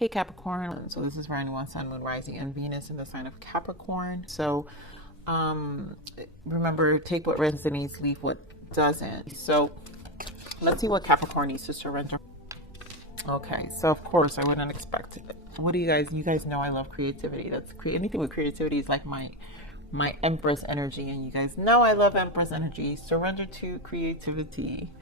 Hey Capricorn, so this is for anyone, Sun, Moon, Rising, and Venus in the sign of Capricorn. So remember, take what resonates, leave what doesn't. So let's see what Capricorn needs to surrender. Okay, so of course I wouldn't expect it. What do you guys know I love creativity. Anything with creativity is like my Empress energy, and you guys know I love Empress energy. Surrender to creativity.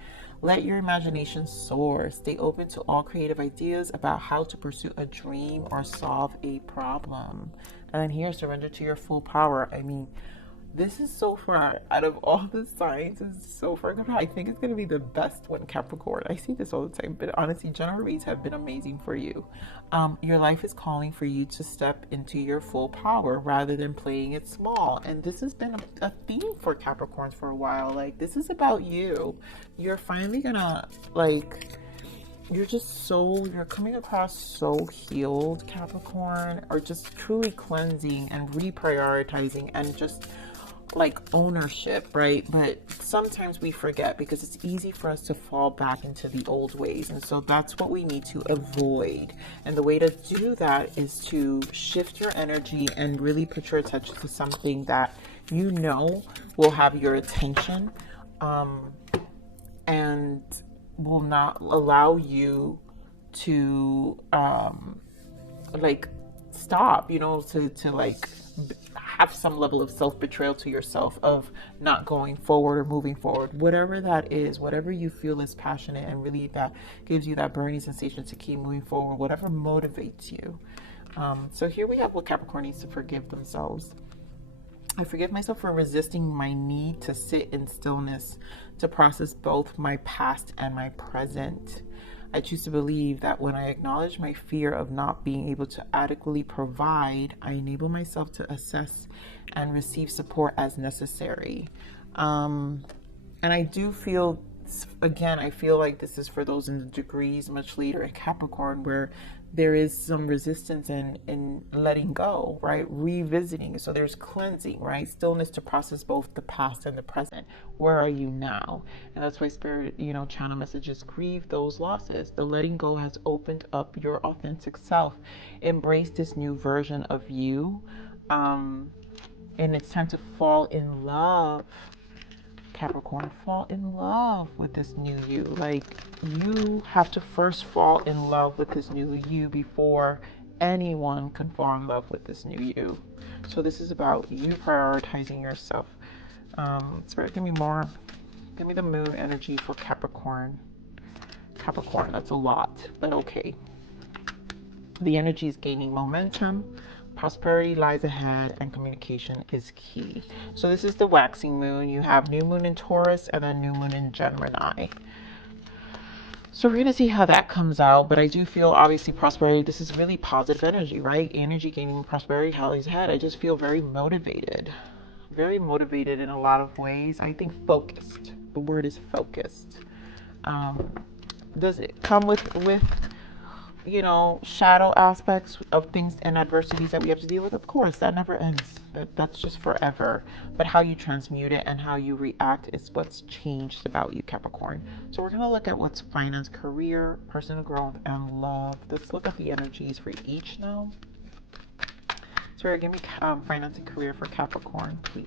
Let your imagination soar. Stay open to all creative ideas about how to pursue a dream or solve a problem. And then here, surrender to your full power. I mean, this is so far out of all the signs, this is so far good. I think it's going to be the best one, Capricorn. I see this all the time, but honestly, general reads have been amazing for you. Your life is calling for you to step into your full power rather than playing it small. And this has been a theme for Capricorns for a while. Like, this is about you. You're finally gonna, like, you're coming across so healed, Capricorn, or just truly cleansing and reprioritizing and just like ownership, right? But sometimes we forget because it's easy for us to fall back into the old ways, and so that's what we need to avoid. And the way to do that is to shift your energy and really put your attention to something that you know will have your attention, and will not allow you to like stop, to like have some level of self-betrayal to yourself of not going forward or moving forward, whatever that is, whatever you feel is passionate and really that gives you that burning sensation to keep moving forward, whatever motivates you. So here we have what Capricorn needs to forgive themselves. I forgive myself for resisting my need to sit in stillness to process both my past and my present. I choose to believe that when I acknowledge my fear of not being able to adequately provide, I enable myself to assess and receive support as necessary. And I do feel, again, I feel like this is for those in the degrees much later at Capricorn, where there is some resistance in letting go, right? Revisiting. So there's cleansing, right? Stillness to process both the past and the present. Where are you now? And that's why Spirit, channel messages, grieve those losses. The letting go has opened up your authentic self. Embrace this new version of you. And it's time to fall in love. Capricorn, fall in love with this new you. Like, you have to first fall in love with this new you before anyone can fall in love with this new you. So this is about you prioritizing yourself. Spirit, give me more. Give me the moon energy for Capricorn. Capricorn, that's a lot, but okay. The energy is gaining momentum. Prosperity lies ahead and communication is key. So this is the waxing moon. You have new moon in Taurus and then new moon in Gemini. So we're going to see how that comes out. But I do feel, obviously, prosperity, this is really positive energy, right? Energy gaining, prosperity lies ahead. I just feel very motivated. Very motivated in a lot of ways. I think focused. The word is focused. Does it come with shadow aspects of things and adversities that we have to deal with? Of course, that never ends. That's just forever. But how you transmute it and how you react is what's changed about you, Capricorn. So we're going to look at what's finance, career, personal growth, and love. Let's look at the energies for each now. So give me finance and career for Capricorn, please.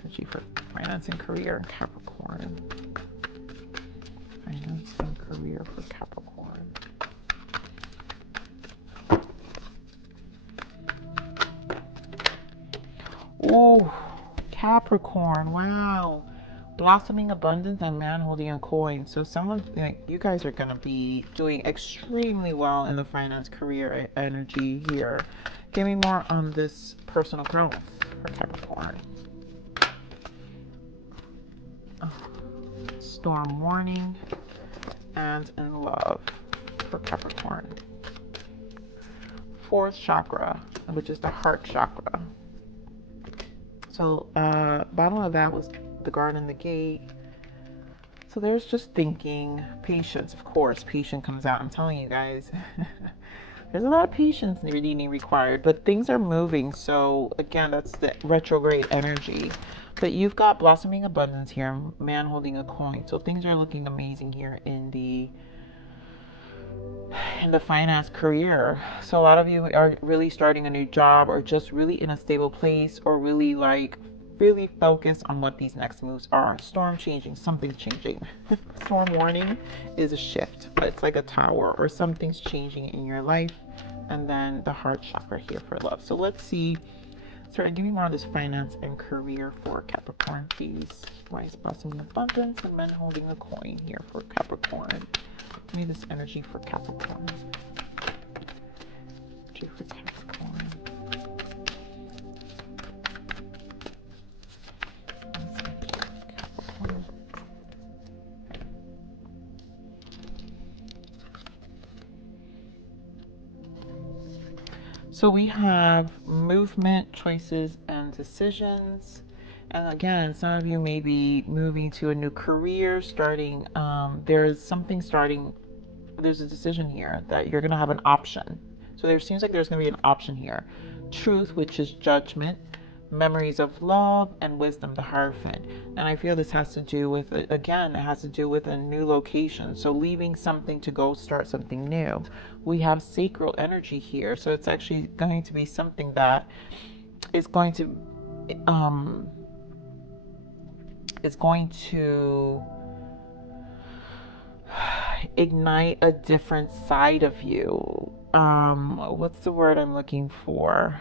Energy for finance and career, Capricorn. Finance and career for Capricorn. Oh, Capricorn, wow. Blossoming abundance and man holding a coin. So you guys are going to be doing extremely well in the finance career energy here. Give me more on this personal growth for Capricorn. Storm warning and in love for Capricorn. Fourth chakra, which is the heart chakra. So bottom of that was the garden, the gate. So there's just thinking, patience, of course. Patience comes out. I'm telling you guys, there's a lot of patience really required, but things are moving. So again, that's the retrograde energy. But you've got blossoming abundance here, man holding a coin. So things are looking amazing here in the in the finance career. So a lot of you are really starting a new job, or just really in a stable place, or really like really focused on what these next moves are. Storm changing, something's changing. Storm warning is a shift, but it's like a tower, or something's changing in your life. And then the heart chakra here for love. So let's see. Sorry, give me more on this finance and career for Capricorn, please. Wise blessing and abundance, and men holding a coin here for Capricorn. Give me this energy for Capricorn. Energy for Capricorn. Capricorn. So we have movement, choices, and decisions. And again, some of you may be moving to a new career, starting, there's something starting, there's a decision here that you're going to have an option. So there seems like there's going to be an option here. Truth, which is judgment, memories of love, and wisdom, the Hierophant. And I feel this has to do with, again, it has to do with a new location. So leaving something to go start something new. We have sacral energy here. So it's actually going to be something that is going to, ignite a different side of you. What's the word I'm looking for?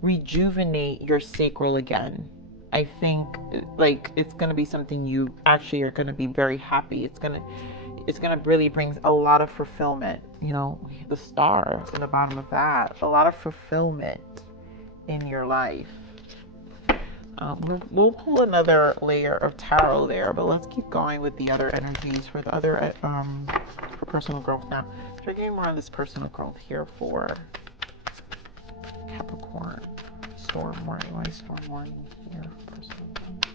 Rejuvenate your sacral again. I think like it's gonna be something you actually are gonna be very happy. It's gonna really bring a lot of fulfillment. You know, the star in the bottom of that, a lot of fulfillment in your life. We'll pull another layer of tarot there, but let's keep going with the other energies for the other for personal growth now. So getting more on this personal growth here for Capricorn. Storm warning. Why is storm warning here? Personal growth.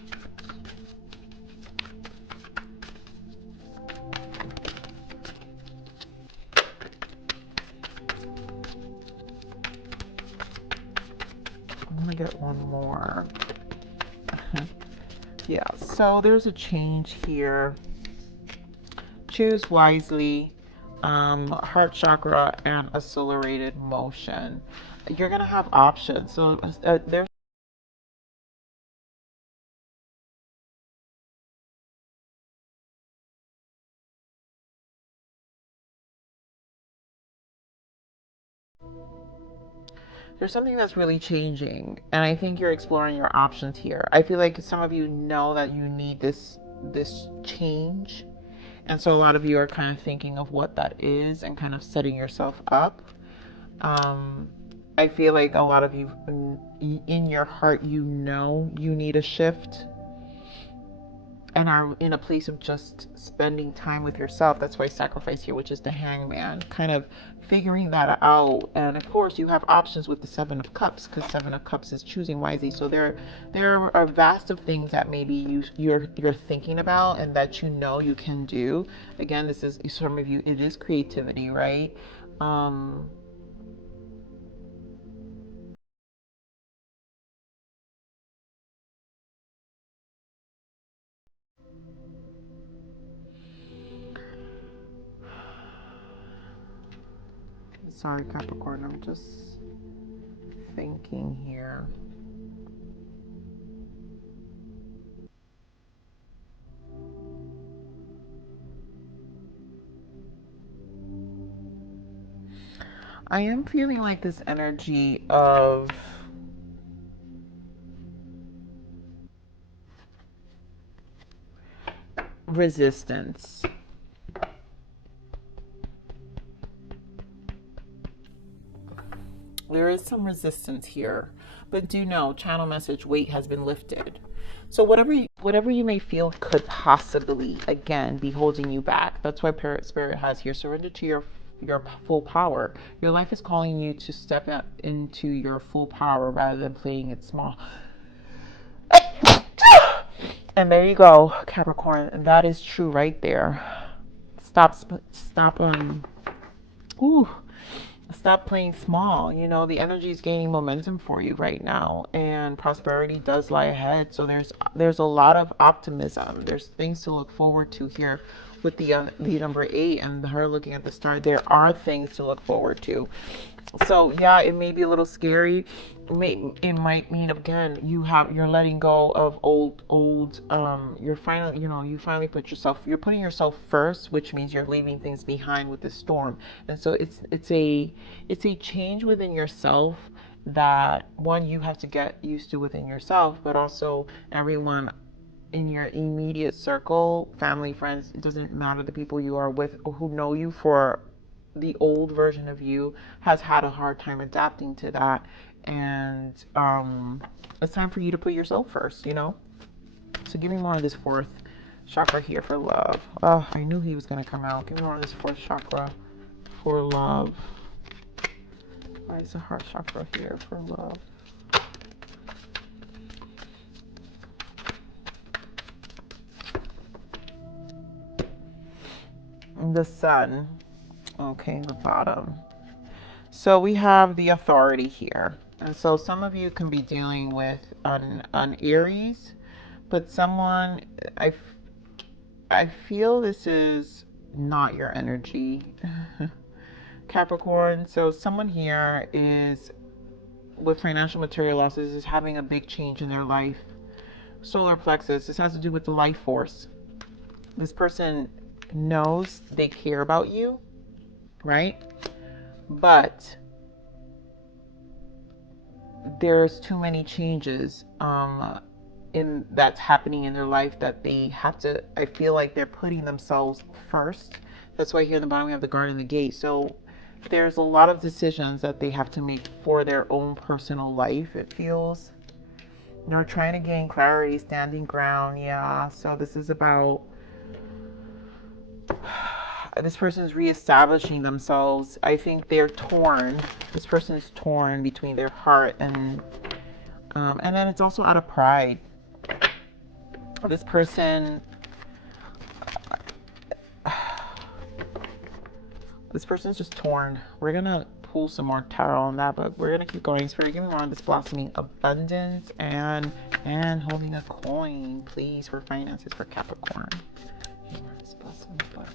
I'm gonna get one more. Yeah, so there's a change here. Choose wisely. Heart chakra and accelerated motion. You're gonna have options. So there's something that's really changing, and I think you're exploring your options here. I feel like some of you know that you need this change, and so a lot of you are kind of thinking of what that is and kind of setting yourself up. I feel like a lot of you in your heart, you know you need a shift and are in a place of just spending time with yourself. That's why sacrifice here, which is the Hangman, kind of figuring that out. And of course you have options with the Seven of Cups, because Seven of Cups is choosing wisely. So there are a vast of things that maybe you're thinking about and that you know you can do. Again, this is some of you, it is creativity, right? Sorry, Capricorn, I'm just thinking here. I am feeling like this energy of resistance. There is some resistance here, but do know, channel message, weight has been lifted. So whatever you may feel could possibly again be holding you back. That's why Spirit has here, surrender to your full power. Your life is calling you to step up into your full power rather than playing it small. And there you go, Capricorn. And that is true right there. Stop stop playing small. You know, the energy is gaining momentum for you right now, and prosperity does lie ahead. So there's a lot of optimism. There's things to look forward to here with the number 8 and her looking at the star, there are things to look forward to. So yeah, it may be a little scary. It might mean, again, you're letting go of old you're finally, you finally you're putting yourself first, which means you're leaving things behind with the storm. And so it's a change within yourself that, one, you have to get used to within yourself, but also everyone in your immediate circle, family, friends, it doesn't matter, the people you are with or who know you for the old version of you, has had a hard time adapting to that. And it's time for you to put yourself first, So give me more of this fourth chakra here for love. Oh, I knew he was going to come out. Give me more of this fourth chakra for love. Why is the heart chakra here for love? The sun. Okay, the bottom. So we have the authority here. And so some of you can be dealing with an Aries, but someone, I feel this is not your energy. Capricorn. So someone here is, with financial material losses, is having a big change in their life. Solar plexus. This has to do with the life force. This person knows they care about you, right? But there's too many changes that's happening in their life that they have to, I feel like they're putting themselves first. That's why here in the bottom we have the guard and the gate. So there's a lot of decisions that they have to make for their own personal life, it feels. They're trying to gain clarity, standing ground. Yeah, so this is about this person's reestablishing themselves. I think they're torn. This person is torn between their heart and then it's also out of pride. This person's just torn. We're gonna pull some more tarot on that, but we're gonna keep going. Spirit, give me more on this blossoming abundance and holding a coin, please, for finances for Capricorn. This blossoming abundance.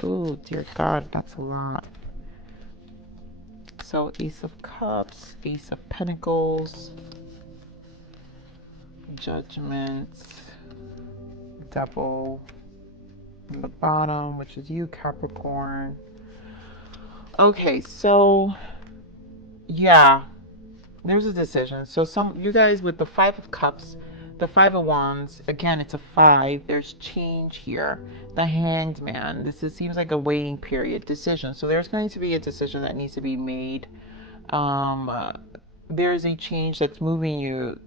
Oh dear God, that's a lot. So Ace of Cups, Ace of Pentacles, Judgment, Devil on the bottom, which is you, Capricorn. Okay, so yeah, there's a decision. So you guys with the Five of Cups, the Five of Wands, again, it's a 5. There's change here. The Hanged Man. This seems like a waiting period decision. So there's going to be a decision that needs to be made. There's a change that's moving you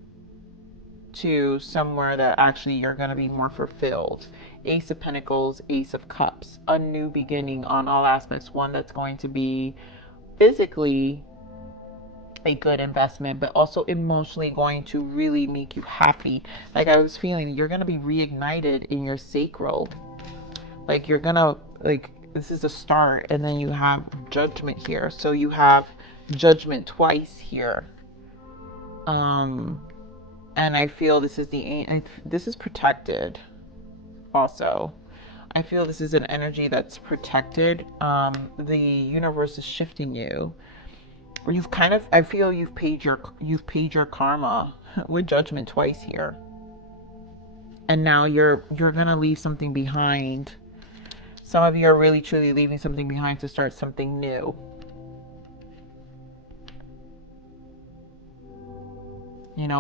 to somewhere that actually you're going to be more fulfilled. Ace of Pentacles, Ace of Cups. A new beginning on all aspects. One that's going to be physically a good investment, but also emotionally going to really make you happy. Like I was feeling, you're going to be reignited in your sacral. Like you're going to, like, this is the start, and then you have Judgment here. So you have Judgment twice here. And I feel this is this is protected also. I feel this is an energy that's protected. The universe is shifting you. I feel you've paid your karma with Judgment twice here. And now you're gonna leave something behind. Some of you are really truly leaving something behind to start something new.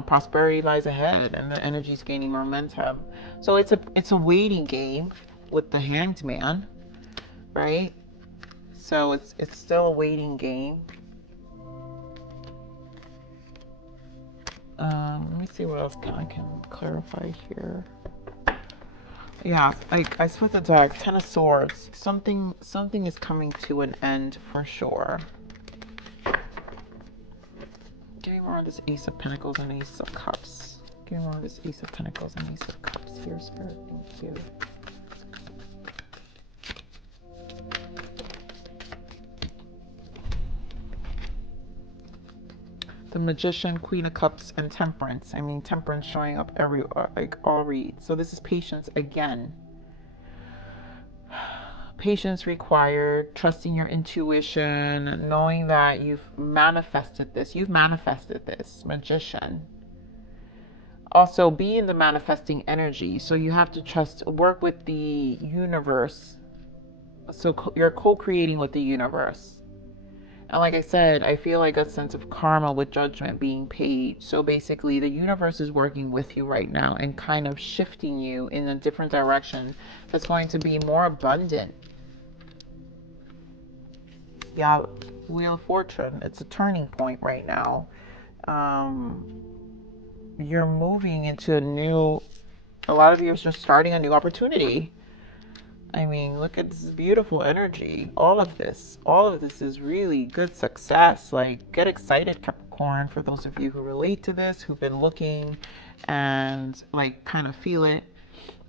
Prosperity lies ahead and the energy's gaining momentum. So it's a waiting game with the Hanged Man, right? So it's still a waiting game. Let me see what else I can clarify here. Yeah, like I split the deck. 10 of Swords. Something is coming to an end for sure. Give me more of this Ace of Pentacles and Ace of Cups. Give me more of this Ace of Pentacles and Ace of Cups here, Spirit. Thank you. The Magician, Queen of Cups, and Temperance. I mean, Temperance showing up everywhere, like all reads. So this is patience again. Patience required, trusting your intuition, knowing that you've manifested this. You've manifested this, Magician. Also, be in the manifesting energy. So you have to trust, work with the universe. So you're co-creating with the universe. And like I said, I feel like a sense of karma with judgment being paid. So basically, the universe is working with you right now and kind of shifting you in a different direction that's going to be more abundant. Yeah, Wheel of Fortune. It's a turning point right now. You're moving into a lot of you are just starting a new opportunity. I mean, look at this beautiful energy. All of this is really good success. Like, get excited, Capricorn, for those of you who relate to this, who've been looking and like kind of feel it.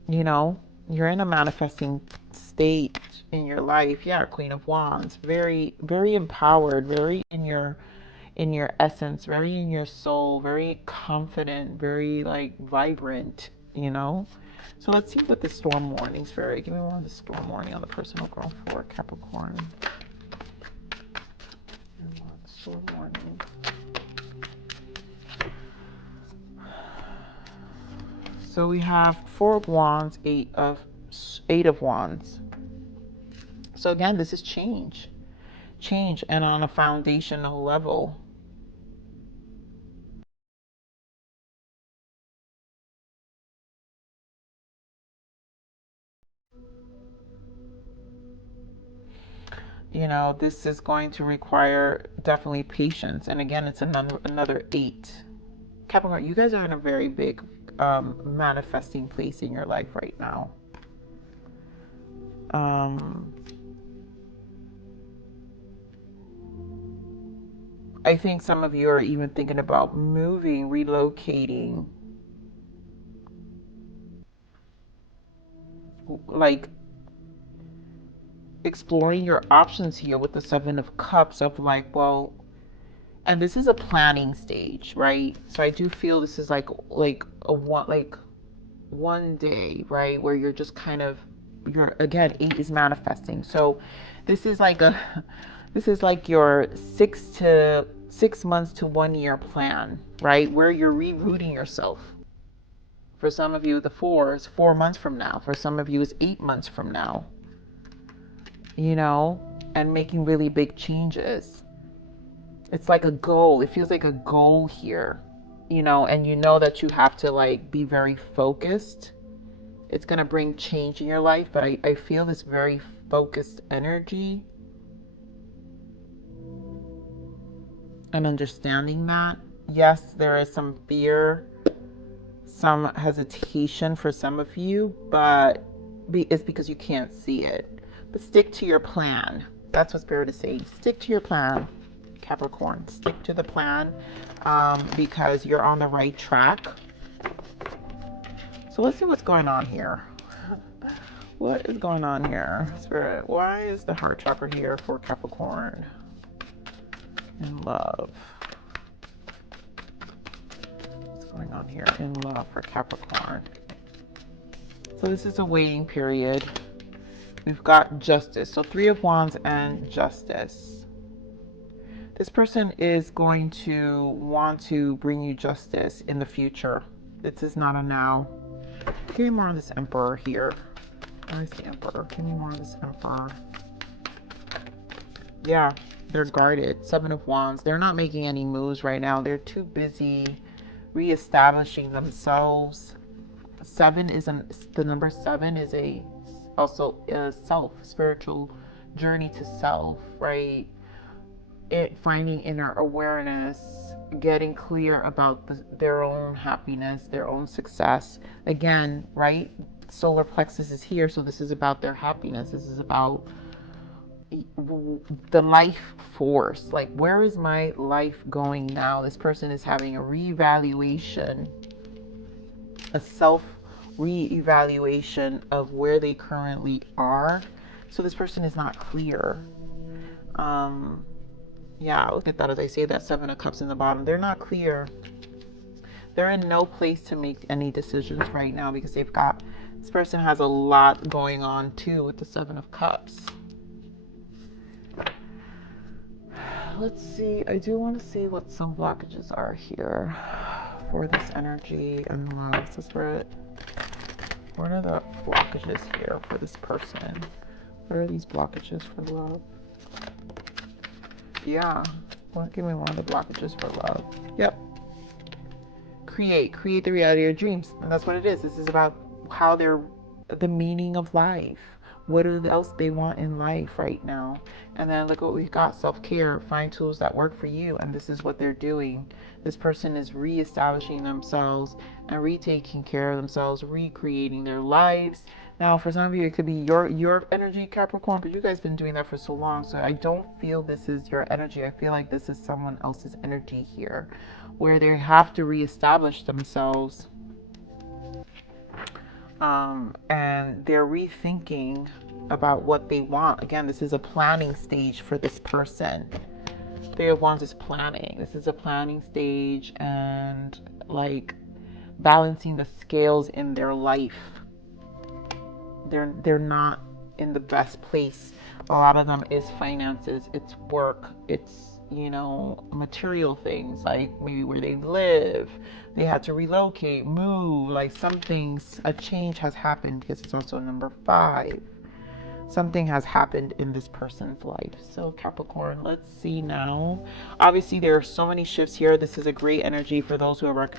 You know, you're in a manifesting state in your life. Yeah, Queen of Wands. Very, very empowered, very in your essence, very in your soul, very confident, very like vibrant, you know? So let's see what the storm warnings for. Give me more of the storm warning on the personal growth for Capricorn. Storm warning. So we have 4 of Wands, 8 of Wands. So again, this is change, and on a foundational level. You know, this is going to require definitely patience. And again, it's another 8. Capricorn, you guys are in a very big manifesting place in your life right now. I think some of you are even thinking about moving, relocating, like exploring your options here with the 7 of Cups of like, well, and this is a planning stage, right? So I do feel this is like one day, right, where you're just kind of, you're again, 8 is manifesting. So this is like your 6 months to 1 year plan, right, where you're rerouting yourself. For some of you, the 4 is 4 months from now. For some of you, is 8 months from now. You know, and making really big changes. It's like a goal. It feels like a goal here, you know, and you know that you have to like be very focused. It's going to bring change in your life, but I feel this very focused energy and understanding that. Yes, there is some fear, some hesitation for some of you, but it's because you can't see it. But stick to your plan. That's what Spirit is saying. Stick to your plan, Capricorn. Stick to the plan because you're on the right track. So let's see what's going on here. What is going on here, Spirit? Why is the heart chakra here for Capricorn in love? What's going on here in love for Capricorn? So this is a waiting period. We've got Justice. So 3 of Wands and Justice. This person is going to want to bring you justice in the future. This is not a now. Give me more on this Emperor here. Where's the Emperor? Give me more on this Emperor. Yeah, they're guarded. 7 of Wands. They're not making any moves right now. They're too busy reestablishing themselves. The number 7 is also a spiritual journey to self, right? Finding inner awareness, getting clear about their own happiness, their own success. Again, right? Solar plexus is here, so this is about their happiness. This is about the life force. Like, where is my life going now? This person is having a reevaluation, a self reevaluation of where they currently are. So this person is not clear. Yeah, look at that. As I say that, Seven of Cups in the bottom. They're not clear. They're in no place to make any decisions right now because they've got, this person has a lot going on too with the Seven of Cups. Let's see. I do want to see what some blockages are here for this energy and love. So Spirit, what are the blockages here for this person? What are these blockages for love? Yeah. Well, give me one of the blockages for love. Yep. Create the reality of your dreams. And that's what it is. This is about how they're, the meaning of life. What else they want in life right now. And then look what we've got. Self-care. Find tools that work for you. And this is what they're doing. This person is reestablishing themselves and retaking care of themselves, recreating their lives. Now, for some of you, it could be your energy, Capricorn, but you guys have been doing that for so long. So I don't feel this is your energy. I feel like this is someone else's energy here, where they have to reestablish themselves. And they're rethinking about what they want. Again, this is a planning stage for this person. Three of Wands is planning. This is a planning stage and like balancing the scales in their life. They're not in the best place. A lot of them is finances, it's work, it's, you know, material things, like maybe where they live, they had to relocate, move, like some things, a change has happened, because it's also number 5. Something has happened in this person's life. So Capricorn, let's see now. Obviously, there are so many shifts here. This is a great energy for those who are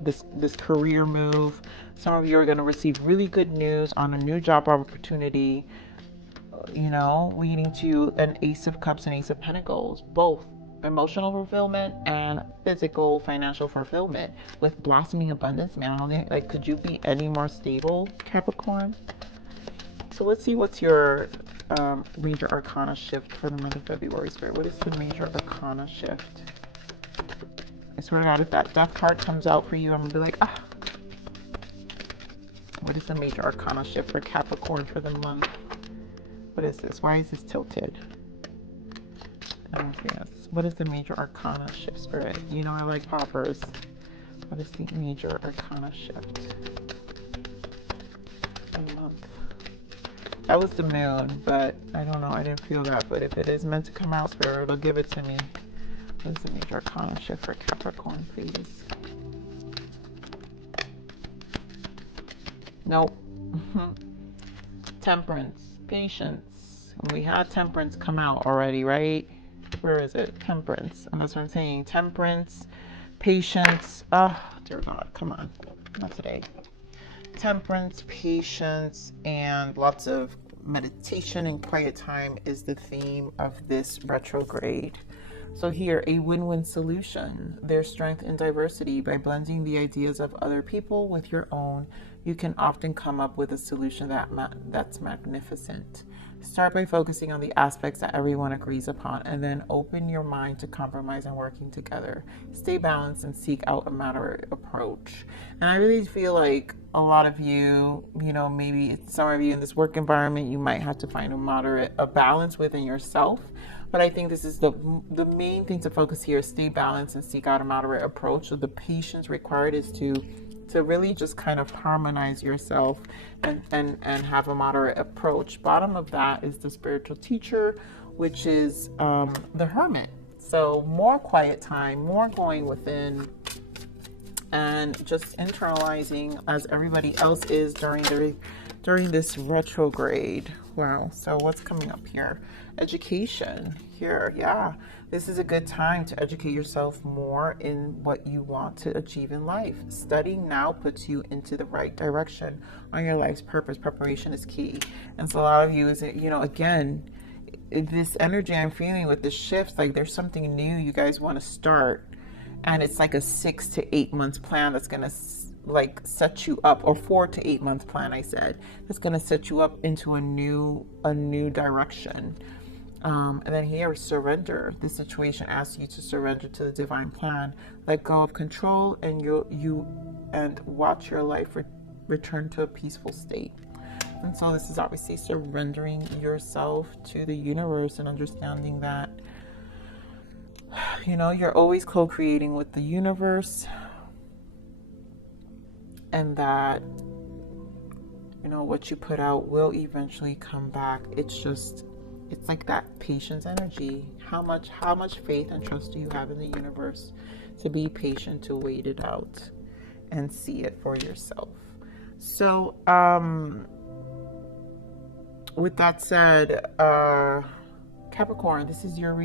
this career move. Some of you are going to receive really good news on a new job opportunity, you know, leading to an Ace of Cups and Ace of Pentacles, both emotional fulfillment and physical financial fulfillment with blossoming abundance. Man, like, could you be any more stable, Capricorn? So let's see what's your major arcana shift for the month of February, Spirit. What is the major arcana shift? I swear to God, if that death card comes out for you, I'm gonna be like, ah. What is the major arcana shift for Capricorn for the month? What is this? Why is this tilted? Yes. What is the major arcana shift, Spirit? You know I like poppers. What is the major arcana shift for the month? That was the moon, but I don't know. I didn't feel that. But if it is meant to come out, Spirit, it'll give it to me. What is the major arcana shift for Capricorn, please? Nope. Temperance. Patience. We had temperance come out already, right? Where is it? Temperance. And that's what I'm saying. Temperance. Patience. Oh, dear God. Come on. Not today. Temperance, patience, and lots of meditation and quiet time is the theme of this retrograde. So here, a win-win solution. There's strength in diversity. By blending the ideas of other people with your own, you can often come up with a solution that's magnificent. Start by focusing on the aspects that everyone agrees upon, and then open your mind to compromise and working together. Stay balanced and seek out a moderate approach. And I really feel like a lot of you, you know, maybe some of you in this work environment, you might have to find a balance within yourself. But I think this is the main thing to focus here. Stay balanced and seek out a moderate approach. So the patience required is to really just kind of harmonize yourself and have a moderate approach. Bottom of that is the spiritual teacher, which is the hermit. So more quiet time, more going within, and just internalizing as everybody else is during this retrograde. Wow. So what's coming up here? Education here. Yeah. This is a good time to educate yourself more in what you want to achieve in life. Studying now puts you into the right direction on your life's purpose. Preparation is key. And so a lot of you is, you know, again, this energy I'm feeling with this shift, like there's something new you guys want to start. And it's like a 6 to 8 months plan that's going to like set you up, or 4 to 8 month plan, I said, that's going to set you up into a new direction. And then here, surrender. This situation asks you to surrender to the divine plan. Let go of control, and you watch your life return to a peaceful state. And so this is obviously surrendering yourself to the universe and understanding that You know, you're always co-creating with the universe, and that, you know, what you put out will eventually come back. It's like that patience energy. How much faith and trust do you have in the universe to be patient, to wait it out and see it for yourself? So, with that said, Capricorn, this is your reading.